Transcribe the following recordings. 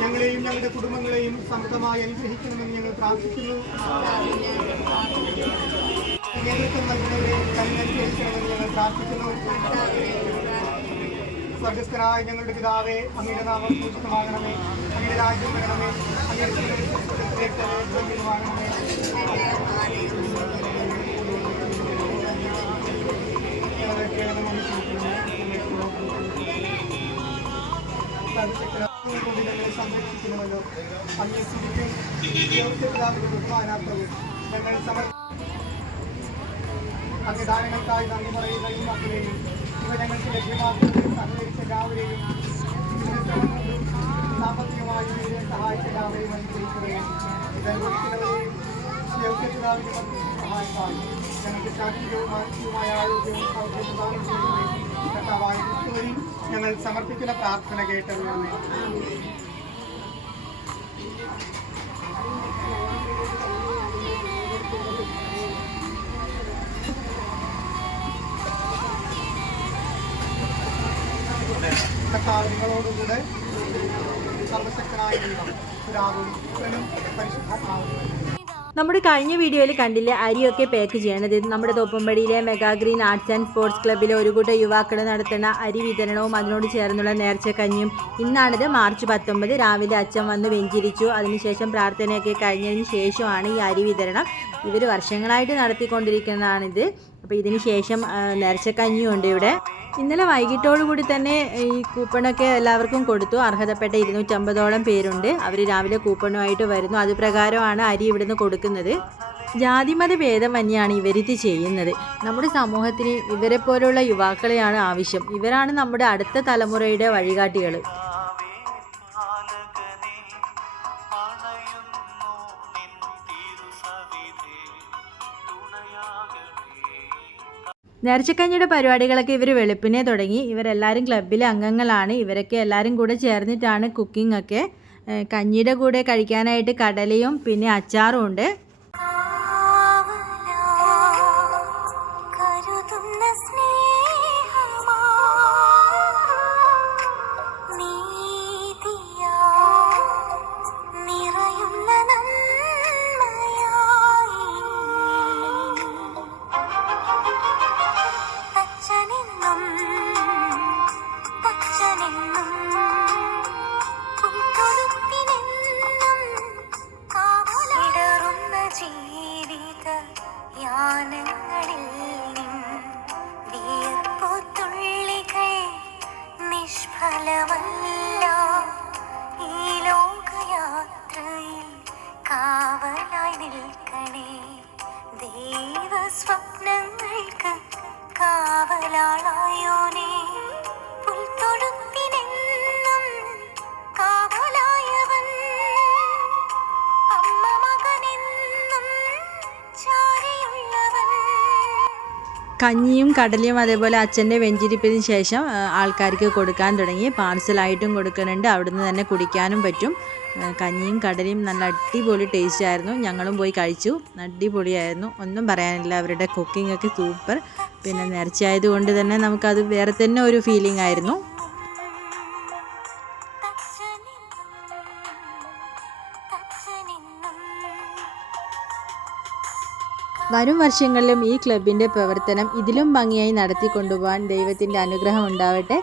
ഞങ്ങളെയും ഞങ്ങളുടെ കുടുംബങ്ങളെയും സമൃദ്ധമായി അനുഗ്രഹിക്കണമെന്ന് ഞങ്ങൾ പ്രാർത്ഥിക്കുന്നു. നേതൃത്വം നൽകുന്നവരെയും അനുഗ്രഹിക്കണമെന്ന് ഞങ്ങൾ പ്രാർത്ഥിക്കുന്നു. സ്വർഗസ്ഥനായ ഞങ്ങളുടെ പിതാവേ അങ്ങയുടെ നാമം പൂജിതമാകണമേ അങ്ങയുടെ രാജ്യം വരണമേ. അങ്ങയുടെ സർവശക്തനായ ഞങ്ങളെ സംരക്ഷിക്കണമല്ലോ അങ്ങേ സ്തുതിക്കും യോഗ്യപിതാവിന്റെ ബഹുമാനാർത്ഥവും ഞങ്ങൾ സമർ അങ്ങ് ദാനങ്ങൾക്കായി നന്ദി പറയുന്ന ഈ മക്കളെയും ഇവ ഞങ്ങൾക്ക് ലഭ്യമാക്കുന്നതിന് സഹകരിച്ച എല്ലാവരെയും സാമ്പത്തികമായി ഇതിനെ സഹായിച്ച എല്ലാവരെയും അനുഗ്രഹിക്കണമേ ഇത് അനുഭവിക്കുന്നവരെയും യോഗ്യപിതാവിന്റെ സഹായത്താൽ ഞങ്ങൾക്ക് ശാരീരികവും മാനസികവുമായ ആരോഗ്യവും സമർപ്പിക്കുന്ന പ്രാർത്ഥന കേട്ടറിയാമേ കർത്താവ് നിങ്ങളോടുകൂടെ സർവശക്തനായ ദൈവം പുരാവും പരിശുദ്ധാത്മാവും നമ്മുടെ കഴിഞ്ഞ വീഡിയോയിൽ കണ്ടില്ലേ അരിയൊക്കെ പാക്ക് ചെയ്യണത്? നമ്മുടെ തോപ്പമ്പടിയിലെ mega green arts and sports ക്ലബ്ബിലെ ഒരു കൂട്ടം യുവാക്കൾ നടത്തുന്ന അരി വിതരണവും അതിനോട് ചേർന്നുള്ള നേർച്ചക്കഞ്ഞിയും ഇന്നാണിത് മാർച്ച് പത്തൊമ്പത്. രാവിലെ അച്ഛൻ വന്ന് വെഞ്ചിരിച്ചു. അതിനുശേഷം പ്രാർത്ഥനയൊക്കെ കഴിഞ്ഞതിന് ശേഷമാണ് ഈ അരി വിതരണം. ഇവർ വർഷങ്ങളായിട്ട് നടത്തിക്കൊണ്ടിരിക്കുന്നതാണിത്. അപ്പോൾ ഇതിന് ശേഷം ആ, നേർച്ചക്കഞ്ഞിയും ഉണ്ട് ഇവിടെ. ഇന്നലെ വൈകിട്ടോടുകൂടി തന്നെ ഈ കൂപ്പണൊക്കെ എല്ലാവർക്കും കൊടുത്തു. അർഹതപ്പെട്ട ഇരുന്നൂറ്റമ്പതോളം പേരുണ്ട്. അവർ രാവിലെ കൂപ്പണുമായിട്ട് വരുന്നു. അത് പ്രകാരമാണ് അരി ഇവിടുന്ന് കൊടുക്കുന്നത്. ജാതിമത ഭേദമന്യാണ് ഇവരിത് ചെയ്യുന്നത്. നമ്മുടെ സമൂഹത്തിന് ഇവരെ പോലുള്ള യുവാക്കളെയാണ് ആവശ്യം. ഇവരാണ് നമ്മുടെ അടുത്ത തലമുറയുടെ വഴികാട്ടികൾ നേർച്ചക്കഞ്ഞിയുടെ പരിപാടികളൊക്കെ ഇവർ വെളുപ്പിനെ തുടങ്ങി. ഇവരെല്ലാവരും ക്ലബിലെ അംഗങ്ങളാണ്. ഇവരൊക്കെ എല്ലാവരും കൂടെ ചേർന്നിട്ടാണ് കുക്കിംഗ് ഒക്കെ. കഞ്ഞിയുടെ കൂടെ കഴിക്കാനായിട്ട് കടലയും പിന്നെ അച്ചാറും ഉണ്ട്. നിഷ്ഫലമല്ല ഈ ലോകയാത്രയിൽ കാവലായി നിൽക്കണേ. ദൈവ സ്വപ്നങ്ങൾക്ക് കാവലാളായോനേ കഞ്ഞിയും കടലയും അതേപോലെ അച്ഛന്റെ വെഞ്ചിരിപ്പിന് ശേഷം ആൾക്കാർക്ക് കൊടുക്കാൻ തുടങ്ങി. പാർസലായിട്ടും കൊടുക്കുന്നുണ്ട്. അവിടുന്ന് തന്നെ കുടിക്കാനും പറ്റും. കഞ്ഞിയും കടലയും നല്ല അടിപൊളി ടേസ്റ്റ് ആയിരുന്നു. ഞങ്ങളും പോയി കഴിച്ചു. അടിപൊളിയായിരുന്നു. ഒന്നും പറയാനില്ല. അവരുടെ കുക്കിംഗ് ഒക്കെ സൂപ്പർ പിന്നെ നേർച്ചയായതുകൊണ്ട് തന്നെ നമുക്കത് വേറെ തന്നെ ഒരു ഫീലിംഗ് ആയിരുന്നു. വരും വർഷങ്ങളിലും ഈ ക്ലബിന്റെ പ്രവർത്തനം ഇതിലും ഭംഗിയായി നടത്തിക്കൊണ്ടുപോകാൻ ദൈവത്തിന്റെ അനുഗ്രഹം ഉണ്ടാവട്ടെ.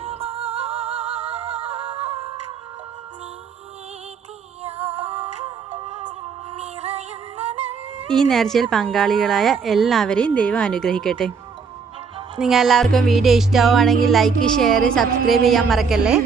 ഈ നേർച്ചയിൽ പങ്കാളികളായ എല്ലാവരെയും ദൈവം അനുഗ്രഹിക്കട്ടെ. നിങ്ങൾ എല്ലാവർക്കും വീഡിയോ ഇഷ്ടമാവുകയാണെങ്കിൽ ലൈക്ക് ഷെയർ സബ്സ്ക്രൈബ് ചെയ്യാൻ മറക്കല്ലേ?